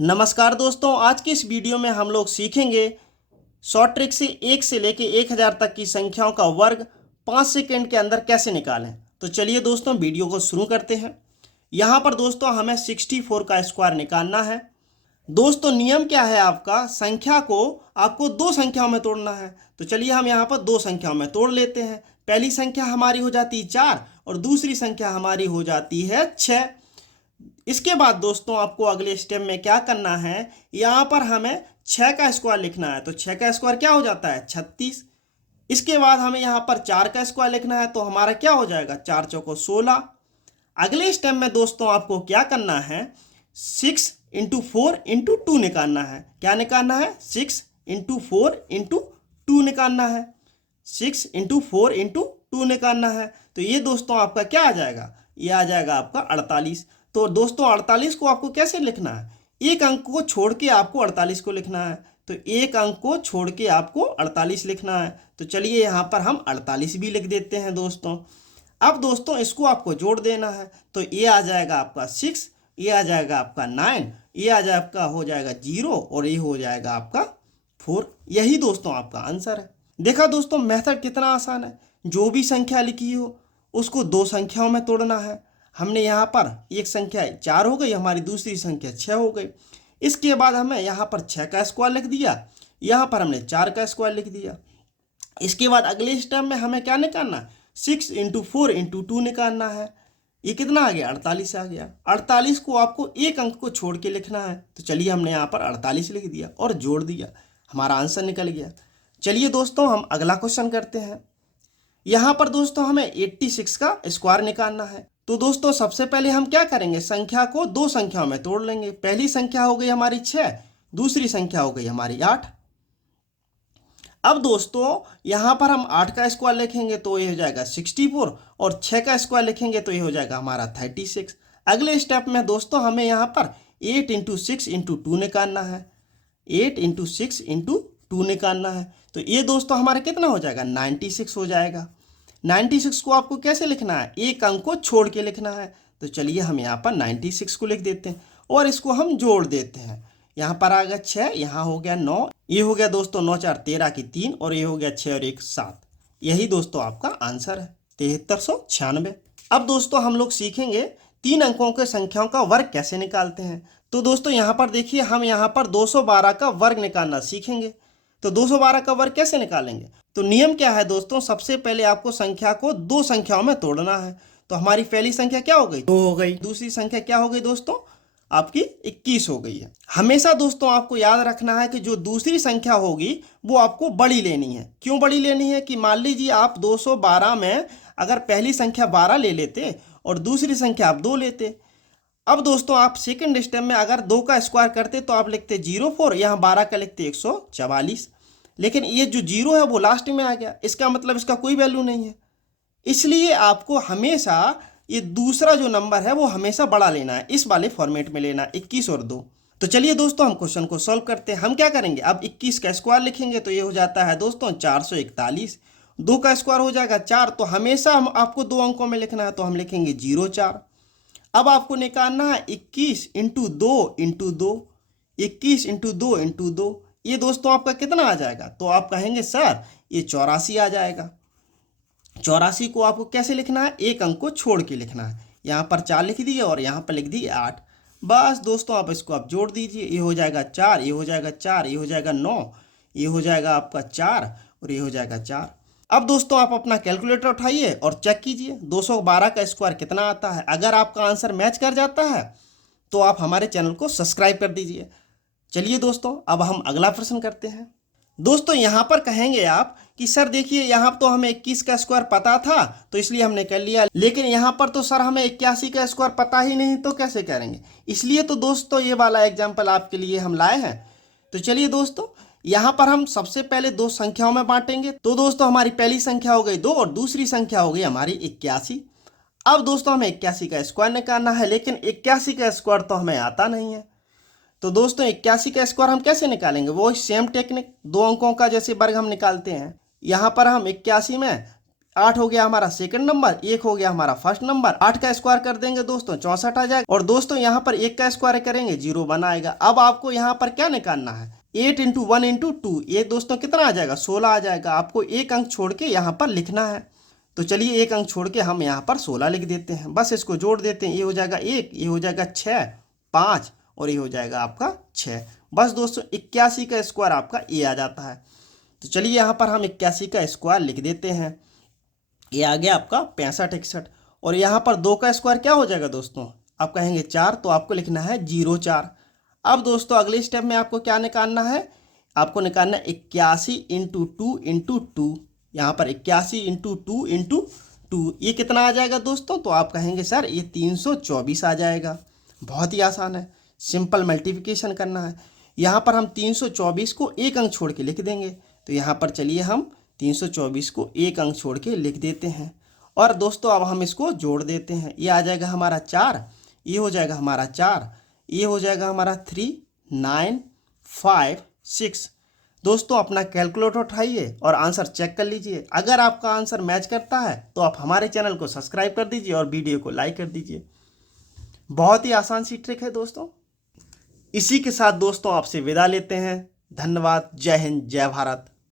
नमस्कार दोस्तों, आज की इस वीडियो में हम लोग सीखेंगे शॉर्ट ट्रिक से 1 से लेके 1000 तक की संख्याओं का वर्ग 5 सेकंड के अंदर कैसे निकालें। तो चलिए दोस्तों वीडियो को शुरू करते हैं। यहाँ पर दोस्तों हमें 64 का स्क्वायर निकालना है। दोस्तों नियम क्या है आपका, संख्या को आपको दो संख्याओं में तोड़ना है। तो चलिए हम यहाँ पर दो संख्याओं में तोड़ लेते हैं। पहली संख्या हमारी हो जाती है 4 और दूसरी संख्या हमारी हो जाती है 6। इसके बाद दोस्तों आपको अगले स्टेप में क्या करना है, यहाँ पर हमें 6 का स्क्वायर लिखना है। तो 6 का स्क्वायर क्या हो जाता है 36। इसके बाद हमें यहाँ पर 4 का स्क्वायर लिखना है, तो हमारा क्या हो जाएगा 4 चौको 16। अगले स्टेप में दोस्तों आपको क्या करना है, 6 इंटू 4 इंटू 2 निकालना है। क्या निकालना है 6 इंटू 4 इंटू 2 निकालना है। 6 इंटू 4 इंटू 2 निकालना है। तो ये दोस्तों आपका क्या आ जाएगा, ये आ जाएगा आपका 48। तो दोस्तों 48 को आपको कैसे लिखना है, एक अंक को छोड़ के आपको 48 को लिखना है। तो एक अंक को छोड़ के आपको 48 लिखना है। तो चलिए यहाँ पर हम 48 भी लिख देते हैं दोस्तों। अब दोस्तों इसको आपको जोड़ देना है। तो ये आ जाएगा आपका 6, ये आ जाएगा आपका 9, ये आ जाएगा आपका हो जाएगा 0 और ये हो जाएगा आपका 4। यही दोस्तों आपका आंसर है। देखा दोस्तों मेथड कितना आसान है। जो भी संख्या लिखी हो उसको दो संख्याओं में तोड़ना है। हमने यहाँ पर एक संख्या 4 हो गई, हमारी दूसरी संख्या 6 हो गई। इसके बाद हमें यहाँ पर 6 का स्क्वायर लिख दिया, यहाँ पर हमने 4 का स्क्वायर लिख दिया। इसके बाद अगले स्टेप में हमें क्या निकालना है, 6 इंटू 4 इंटू 2 निकालना है। ये कितना आ गया 48 आ गया। 48 को आपको एक अंक को छोड़ के लिखना है। तो चलिए हमने यहाँ पर 48 लिख दिया और जोड़ दिया, हमारा आंसर निकल गया। चलिए दोस्तों हम अगला क्वेश्चन करते हैं। यहाँ पर दोस्तों हमें 86 का स्क्वायर निकालना है। तो दोस्तों सबसे पहले हम क्या करेंगे, संख्या को दो संख्याओं में तोड़ लेंगे। पहली संख्या हो गई हमारी 6, दूसरी संख्या हो गई हमारी 8। अब दोस्तों यहाँ पर हम 8 का स्क्वायर लिखेंगे तो ये हो जाएगा 64 और 6 का स्क्वायर लिखेंगे तो ये हो जाएगा हमारा 36। अगले स्टेप में दोस्तों हमें यहाँ पर 8 इंटू 6 इंटू 2 निकालना है। 8 इंटू 6 इंटू 2 निकालना है। तो ये दोस्तों हमारा कितना हो जाएगा 96 हो जाएगा। 96 को आपको कैसे लिखना है, एक अंक को छोड़ के लिखना है। तो चलिए हम यहाँ पर 96 को लिख देते हैं और इसको हम जोड़ देते हैं। यहाँ पर आ गया 6, यहाँ हो गया 9, ये हो गया दोस्तों 9 4 13 की 3 और ये हो गया 6 और 1 7। यही दोस्तों आपका आंसर है 7396। अब दोस्तों हम लोग सीखेंगे 3 अंकों के संख्याओं का वर्ग कैसे निकालते हैं। तो दोस्तों यहाँ पर देखिए हम यहाँ पर 212 का वर्ग निकालना सीखेंगे। तो 212 का वर्ग कैसे निकालेंगे, तो नियम क्या है दोस्तों, सबसे पहले आपको संख्या को दो संख्याओं में तोड़ना है। तो हमारी पहली संख्या क्या हो गई 2 हो गई, दूसरी संख्या क्या हो गई दोस्तों आपकी 21 हो गई है। हमेशा दोस्तों आपको याद रखना है कि जो दूसरी संख्या होगी वो आपको बड़ी लेनी है। क्यों बड़ी लेनी है कि मान लीजिए आप 212 में अगर पहली संख्या 12 ले लेते और दूसरी संख्या आप 2 लेते। अब दोस्तों आप सेकंड स्टेप में अगर 2 का स्क्वायर करते तो आप लिखते 04, यहाँ 12 का लिखते 144। लेकिन ये जो 0 है वो लास्ट में आ गया, इसका मतलब इसका कोई वैल्यू नहीं है। इसलिए आपको हमेशा ये दूसरा जो नंबर है वो हमेशा बड़ा लेना है, इस वाले फॉर्मेट में लेना है 21 और 2। तो चलिए दोस्तों हम क्वेश्चन को सॉल्व करते हैं। हम क्या करेंगे, अब 21 का स्क्वायर लिखेंगे तो ये हो जाता है दोस्तों 441। 2 का स्क्वायर हो जाएगा 4, तो हमेशा हम आपको दो अंकों में लिखना है तो हम लिखेंगे 04। अब आपको निकालना है 21 इंटू 2 इंटू 2, 21 इंटू 2 इंटू 2। ये दोस्तों आपका कितना आ जाएगा, तो आप कहेंगे सर ये 84 आ जाएगा। 84 को आपको कैसे लिखना है, एक अंक को छोड़ के लिखना है। यहाँ पर 4 लिख दिए और यहाँ पर लिख दिए 8। बस दोस्तों आप इसको आप जोड़ दीजिए, ये हो जाएगा 4, ये हो जाएगा 4, ये हो जाएगा 9, ये हो जाएगा आपका 4 और ये हो जाएगा 4। अब दोस्तों आप अपना कैलकुलेटर उठाइए और चेक कीजिए 212 का स्क्वायर कितना आता है। अगर आपका आंसर मैच कर जाता है तो आप हमारे चैनल को सब्सक्राइब कर दीजिए। चलिए दोस्तों अब हम अगला प्रश्न करते हैं। दोस्तों यहाँ पर कहेंगे आप कि सर देखिए यहाँ तो हमें 21 का स्क्वायर पता था तो इसलिए हमने कर लिया, लेकिन यहाँ पर तो सर हमें 81 का स्क्वायर पता ही नहीं, तो कैसे करेंगे। इसलिए तो दोस्तों ये वाला एग्जाम्पल आपके लिए हम लाए हैं। तो चलिए दोस्तों यहाँ पर हम सबसे पहले दो संख्याओं में बांटेंगे। तो दोस्तों हमारी पहली संख्या हो गई 2 और दूसरी संख्या हो गई हमारी 81। अब दोस्तों हमें 81 का स्क्वायर निकालना है, लेकिन 81 का स्क्वायर तो हमें आता नहीं है। तो दोस्तों 81 का स्क्वायर हम कैसे निकालेंगे, वो सेम टेक्निक, दो अंकों का जैसे वर्ग हम निकालते हैं। यहाँ पर हम 81 में 8 हो गया हमारा सेकंड नंबर, 1 हो गया हमारा फर्स्ट नंबर। 8 का स्क्वायर कर देंगे दोस्तों 64 आ जाएगा। और दोस्तों यहाँ पर 1 का स्क्वायर करेंगे 0 आएगा। अब आपको यहाँ पर क्या निकालना है, 8 इंटू 1 इंटू 2, ये दोस्तों कितना आ जाएगा, 16 आ जाएगा। आपको एक अंक छोड़ के यहाँ पर लिखना है। तो चलिए एक अंक छोड़ के हम यहाँ पर 16 लिख देते हैं। बस इसको जोड़ देते हैं, ये हो जाएगा 1, ये हो जाएगा 6, 5 और ये हो जाएगा आपका 6। बस दोस्तों 81 का स्क्वायर आपका ये आ जाता है। तो चलिए यहाँ पर हम 81 का स्क्वायर लिख देते हैं। ये आ गया आपका 65 61। और यहाँ पर 2 का स्क्वायर क्या हो जाएगा दोस्तों, आप कहेंगे 4, तो आपको लिखना है 0 4। अब दोस्तों अगले स्टेप में आपको क्या निकालना है, आपको निकालना है 81 इंटू 2 इंटू 2। यहाँ पर 81 इंटू 2 इंटू 2, ये कितना आ जाएगा दोस्तों, तो आप कहेंगे सर ये 324 आ जाएगा। बहुत ही आसान है, सिंपल मल्टीप्लिकेशन करना है। यहाँ पर हम 324 को एक अंक छोड़ के लिख देंगे। तो यहाँ पर चलिए हम 324 को एक अंक छोड़ के लिख देते हैं। और दोस्तों अब हम इसको जोड़ देते हैं। ये आ जाएगा हमारा 4, ये हो जाएगा हमारा 4, ये हो जाएगा हमारा 3 9 5 6। दोस्तों अपना कैलकुलेटर उठाइए और आंसर चेक कर लीजिए। अगर आपका आंसर मैच करता है तो आप हमारे चैनल को सब्सक्राइब कर दीजिए और वीडियो को लाइक कर दीजिए। बहुत ही आसान सी ट्रिक है दोस्तों। इसी के साथ दोस्तों आपसे विदा लेते हैं। धन्यवाद। जय हिंद, जय भारत।